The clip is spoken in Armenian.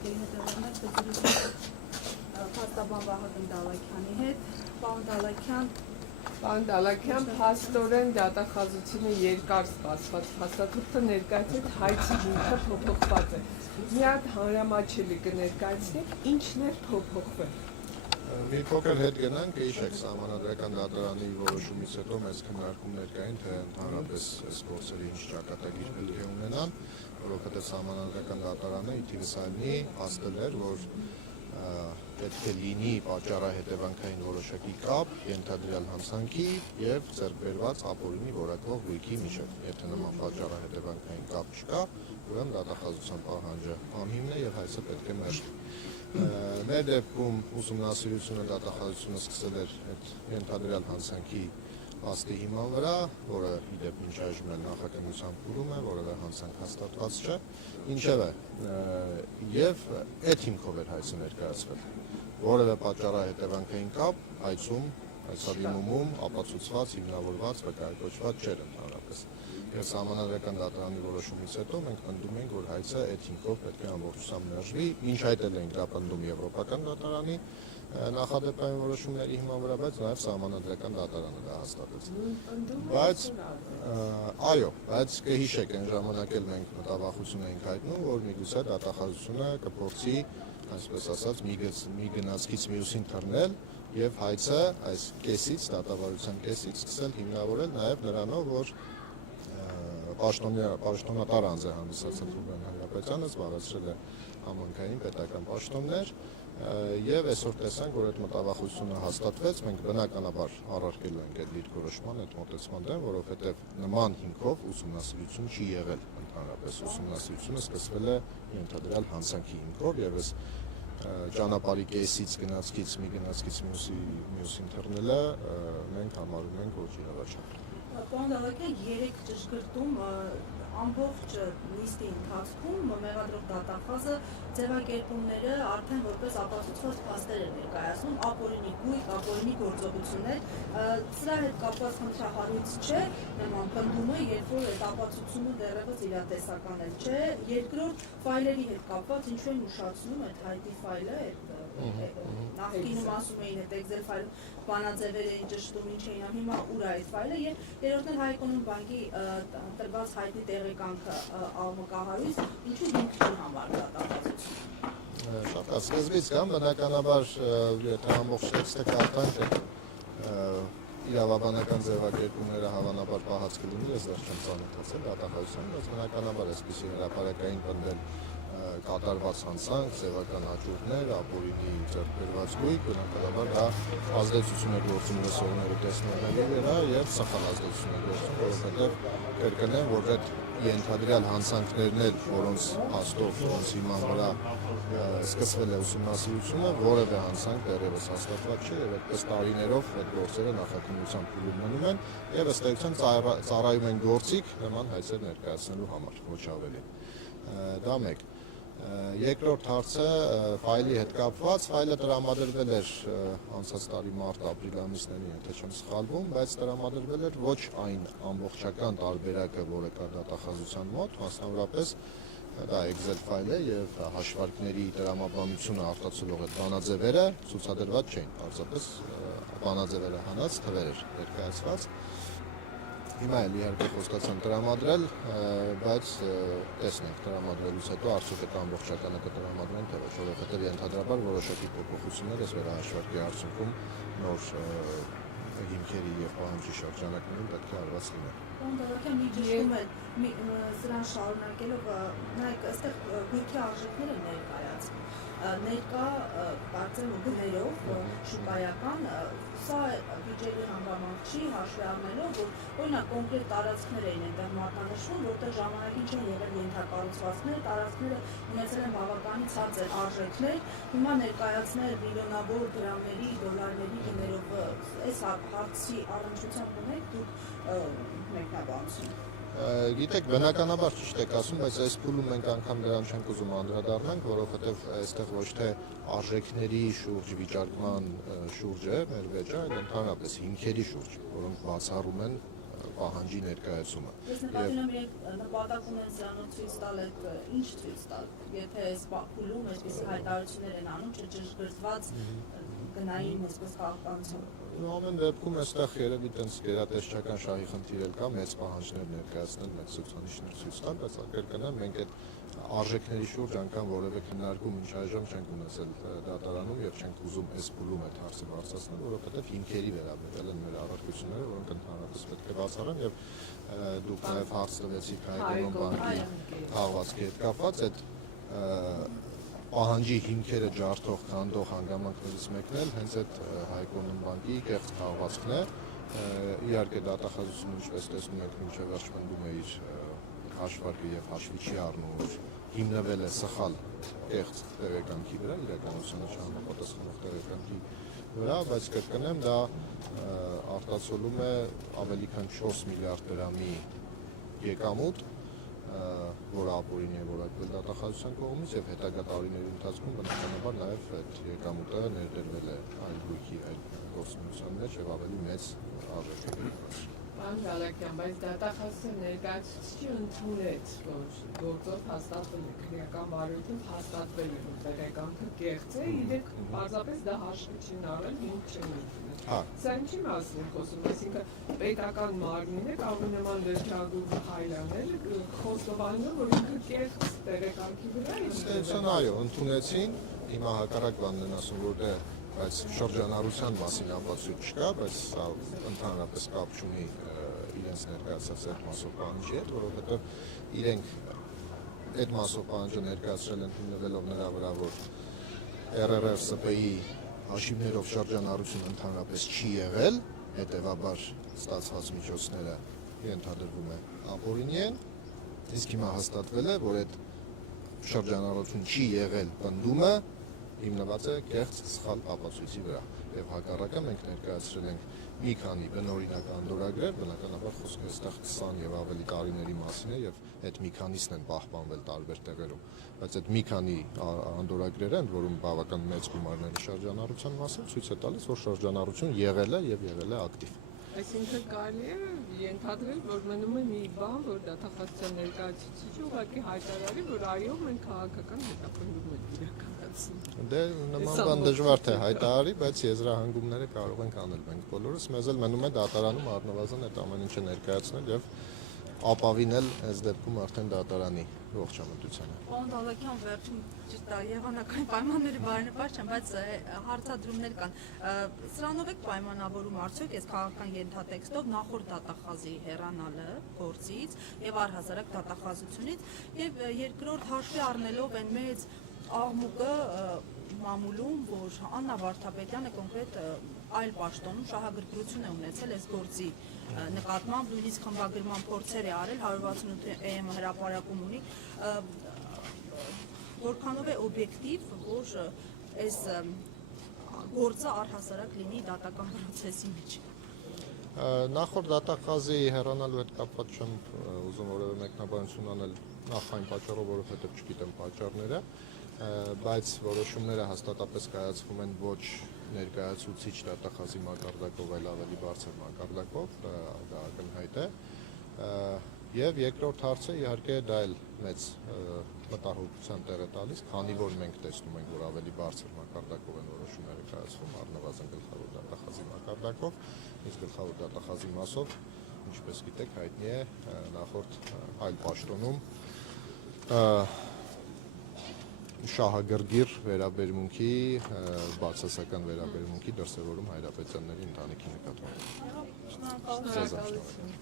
շարքերի հետևանքներ բծրուզում փաստաբան Վահագն Դալաքյանի հետ։ Պարոն Դալաքյան, փաստորեն դատախազությունը երկար սպասված փաստաթուղթը ներկայացրեց, հայցի հիմքը փոփոխված է։ Մի հատ հանրամատչելի կներկայացնեք, ինչն է փոփոխվել։ Մի փոքր հետ գնանք, հիշեք Սահմանադրական դատարանի որոշումից հետո մեծ քննարկումներ կային, թե ընդհանրապես այս գործերը ինչ ճակատագիր պետք է ունենան, որովհետև Սահմանադրական դատարանը ի թիվս այլնի հասկացել էր, որ պետք է լինի պատճառահետևանքային որոշակի կապ ենթադրյալ հանցանքի եւ ձեռք բերված ապօրինի որակվող գույքի միջեւ։ Եթե նման պատճառահետևանքային կապ չկա, ուրեմն դատախազության պահանջը անհիմն է եւ հայցը պետք է մերժվի։ Մեր դեպքում ուսումնասիրությունը դատախազությունը սկսել էր այդ ենթադրյալ հանցանքի փաստի հիման վրա, որը իդեպ մինչ այժմ էլ նախաքննությամբ փուլում է, որևէ հանցանք հաստատված չէ, ինչևէ եւ այդ հիմքով էր հայցը ներկայացվել։ Որևէ պատճառահետևանքային կապ հայցում, հայցադիմումում ապացուցված, հիմնավորված, վկայակոչված չէր ընդհանրապես։ Եւ Սահմանադրական դատարանի որոշումից հետո մենք պնդում ենք, որ հայցը այդ հիմքով պետք է ամբողջությամբ մերժվի, ինչ այդ էլ ենք դա պնդում Եվրոպական դատարանի նախադեպային որոշումների հիման վրա, բայց նաև Սահմանադրական դատարանը դա հաստատեց։ Բայց այո, բայց կհիշեք այն ժամանակ էլ մենք մտավախություն էինք հայտնում, որ միգուցե դատախազությունը կփորձի, այսպես ասած, մի գնացքից մյուսին թռնել եւ հայցը այս կեսից, դատավարության կեսից սկսել հիմնավորել նաև նրանով, որ պաշտոնատար անձ է հանդիսացել Ռուբեն Հայրապետյանը, զբաղեցրել է համանքային պետական պաշտոններ եւ այսօր տեսանք, որ այդ մտավախությունը հաստատվեց, մենք բնականաբար առարկելու ենք այդ դիրքորոշման, այդ մոտեցման դեմ, որովհետեւ նման հիմքով ուսումնասիրություն չի եղել ընդհանրապես, ուսումնասիրությունը սկսվել է ենթադրյալ հանցանքի հիմքով եւ այս ճանապարհի կեսից գնացքից մի գնացքից մյուսին թռնելը մենք համարում ենք ոչ իրավաչափ։ Պարոն Դալաքյան, 3 ճշգրտում ամբողջ նիստի ընթացքում մեղադրող դատախազը ձևակերպումները արդեն որպես ապացուցված փաստեր է ներկայացնում, ապօրինի գույք, ապօրինի գործողություններ, սրա հետ կապված խնդրահարույց չէ նման պնդումը, երբ որ այդ ապացուցումը դեռևս իրատեսական էլ չէ, երկրորդ ֆայլերի հետ կապված ինչու են ուշացնում այդ հայտի ֆայլը, նախկինում ասում էին այդ Excel ֆայլում բանաձևեր էին ճշտում, ինչ էին անում, հիմա ուր է այդ ֆայլը եւ երրորդն էլ Հայկոնոմ բանկի տրված հայտի տեղեկանքը աղմկահարույց, ինչու հիմք չի համարվում դատախազությունը։ Շատ սկզբից կամ բնականաբար եթե ամբողջ տեքստը կարդանք իրավաբանական ձևակերպումները հավանաբար պահած կլինի, ես դեռ չեմ ծանոթացել դատախազությանը, բայց բնականաբար այսպիսի հրապարակային պնդել կատարված հանցանք, ձևական հաջորդներ, ապօրինի ձեռք բերված գույք, բնականաբար դա ազդեցություն է գործում լսողների տեսնողների վրա եւ սխալ ազդեցություն է գործում, որովհետեւ կրկնեմ, որ այդ ենթադրյալ հանցանքներն էլ, որոնց հաստով, որոնց հիման վրա սկսվել է ուսումնասիրությունը, որևէ հանցանք դեռևս հաստատված չէ եւ այդպես տարիներով այդ գործերը նախաքննության փուլում մնում են եւ ըստ էության ծառայում են գործիք նման հայցեր ներկայացնելու համար, ոչ ավելի։ Դա մեկ։ Երկրորդ հարցը ֆայլի հետ կապված, ֆայլը տրամադրվել էր անցած տարի մարտ-ապրիլ ամիսներին, եթե չեմ սխալվում, բայց տրամադրվել էր ոչ այն ամբողջական տարբերակը, որը կա դատախազության մոտ, մասնավորապես դա Excel ֆայլ է եւ հաշվարկների տրամաբանությունը արտացոլող այդ բանաձևերը ցուցադրված չէին, պարզապես բանաձևերը հանած թվեր էր ներկայացված։ Հիմա էլ իհարկե խոստացան տրամադրել, բայց տեսնենք տրամադրելուց հետո արդյոք այդ ամբողջականը կտրամադրեն թե ոչ, որովհետև ենթադրաբար որոշակի փոփոխություններ այս վերահաշվարկի արդյունքում նոր հիմքերի եւ պահանջի շրջանակներում պետք է արված լինեն։ Պարոն Դալաքյան, մի ճշտում է սրան շարունակելով, նայեք, այստեղ գույքի արժեքները ներկայացվում։ Ներկա կարծեմ գներով շուկայական, սա բյուջետի հանգամանք չի, հաշվի առնելով, որ օրինակ կոնկրետ տարածքներ էին այնտեղ մատնանշվում, որտեղ ժամանակին չեն եղել ենթակառուցվածքներ, տարածքները ունեցել են բավականին ցածր արժեքներ, հիմա ներկայացնել միլիոնավոր դրամների, դոլարների գներով այս հարցի առնչությամբ ունեք դուք մեկնաբանություն։ Գիտեք, բնականաբար ճիշտ եք ասում, բայց այս փուլում մենք անգամ դրան չենք ուզում անդրադառնանք, որովհետև այստեղ ոչ թե արժեքների շուրջ վիճարկման շուրջ է մեր վեճը, այլ ընդհանրապես հիմքերի շուրջ, որոնք բացառում են պահանջի ներկայացումը։ Ես նկատի ունեմ իրենք նպատակ ունեն սրանով ցույց տալ, ինչ ցույց տալ, եթե այս փուլում այսպիսի հայտարարություններ են անում, չճշգրտված գնային այսպես քաղաքականություն։ Ամեն դեպքում այստեղ երևի տենց գերատեսչական շահի խնդիր էլ կա, մեծ պահանջներ ներկայացնել, մեծ ցուցանիշներ ցույց տալ, բայց կրկնեմ, մենք այդ արժեքների շուրջ անգամ որևէ քննարկում մինչ այժմ չենք ունեցել դատարանում եւ չենք ուզում այս փուլում այդ հարցը բարձրացնել, որովհետեւ հիմքերի վերաբերել են մեր առարկությունները, որոնք ընդհանրապես պետք է բացառան եւ դուք նաեւ հարց տվեցիք Հայկոն բանկի խաղացքի հետ կապված այդ պահանջի հիմքերը ջարդող քանդող հանգամանքներից մեկն էլ հենց այդ Հայկոն բանկի կեղծ քաղվածքն է, իհարկե դատախազությունը ինչպես տեսնում եք մինչև վերջ պնդում է իր հաշվարկը եւ հաշվի չի առնում, որ հիմնվել է սխալ կեղծ տեղեկանքի վրա, իրականությունը չհամապատասխանող տեղեկանքի վրա, բայց կրկնեմ, դա արտացոլում է ավելի քան 4 միլիարդ դրամի եկամուտ, որը ապօրինի է որակվել դատախազության կողմից եւ հետագա տարիների ընթացքում բնականաբար նաեւ այդ եկամուտը ներդրվել է այլ գույքի, այլ գործունեության մեջ եւ ավելի մեծ արժեքների վրա։ Պարոն Գալակյան, բայց դատախազության ներկայացուցիչը ընդունեց, որ գործով հաստատվել է քրեական վարույթում հաստատվել է տեղեկանքը կեղծ է, իրենք պարզապես դա հաշվի չեն առել, հիմք չեն ընդունել։ Սա ինչի մասին է խոսում, այսինքն պետական մարմինը կարող է նման դրճագուր հայլանել, խոստովանում, որ ինքը կեղծ տեղեկանքի վրա է։ Ստեցան, այո, ընդունեցին, հիմա հակառակ բանն են ասում, որ դե բայց շրջանառության մասին ապացույց չկա, բայց սա ընդհանրապես կապ չունի իրենց ներկայացած այդ մասով պահանջի հետ, որովհետև իրենք այդ մասով պահանջը ներկայացրել են հիմնվելով նրա վրա, որ RRSP-ի հաշիվներով շրջանառություն ընդհանրապես չի եղել, հետևաբար ստացված միջոցները ենթադրվում է ապօրինի են, իսկ հիմա հաստատվել է, որ այդ շրջանառություն չի եղել պնդումը հիմնված է կեղծ սխալ ապացույցի վրա եւ հակառակը մենք ներկայացրել ենք մի քանի բնօրինակ անդորագրեր, բնականաբար խոսքը այստեղ 20 եւ ավելի տարիների մասին է եւ այդ մի քանիսն են պահպանվել տարբեր տեղերում, բայց այդ մի քանի անդորագրերը ընդ որում բավական մեծ գումարների շրջանառության մասին ցույց է տալիս, որ շրջանառություն եղել է եւ եղել է ակտիվ։ Այսինքն կարելի է ենթադրել, որ մնում է մի բան, որ դատախազության ներկայացուցիչը ուղղակի հայտարարի, որ այո, մենք քաղաքական հետապնդում ենք իրականացնում։ Դե նման բան դժվար թե հայտարարի, բայց եզրահանգումները կարող ենք անել մենք բոլորս, մեզ էլ մնում է դատարանում առնվազն այդ ամեն ինչը ներկայացնել եւ ապավինել այս դեպքում արդեն դատարանի ողջամտությանը։ Պարոն Գալակյան, վերջում ճիշտ է, եղանակային պայմանները բարենպաստ չեն, բայց հարցադրումներ կան։ Սրանով եք պայմանավորում արդյոք այս քաղաքական ենթատեքստով նախորդ դատախազի հեռանալը գործից եւ առհասարակ դատախազությունից եւ երկրորդ հաշվի առնելով այն մեծ աղմուկը մամուլում, որ Աննա Վարդապետյանը կոնկրետ այլ պաշտոնում շահագրգռություն է ունեցել այս գործի նկատմամբ, նույնիսկ խմբագրման փորձեր է արել, 168 AM հրապարակում ունի, որքանով է օբյեկտիվ, որ այս գործը առհասարակ լինի դատական պրոցեսի մեջ։ Նախորդ դատախազի հեռանալու հետ կապված չեմ ուզում որևէ մեկնաբանություն անել նախ այն պատճառով, որովհետև չգիտեմ պատճառները, բայց որոշումները հաստատապես կայացվում են ոչ ներկայացուցիչ դատախազի մակարդակով, այլ ավելի բարձր մակարդակով, դա ակնհայտ է։ Եվ երկրորդ հարցը իհարկե դա էլ մեծ մտահոգության տեղ է տալիս, քանի որ մենք տեսնում ենք, որ ավելի բարձր մակարդակով են որոշումները կայացվում, առնվազն գլխավոր դատախազի մակարդակով, իսկ գլխավոր դատախազի մասով, ինչպես գիտեք, հայտնի է նախորդ այլ պաշտոնում շահագրգիռ վերաբերմունքի, բացասական վերաբերմունքի դրսևորում Հայրապետյանների ընտանիքի նկատմամբ։ Շնորհակալություն։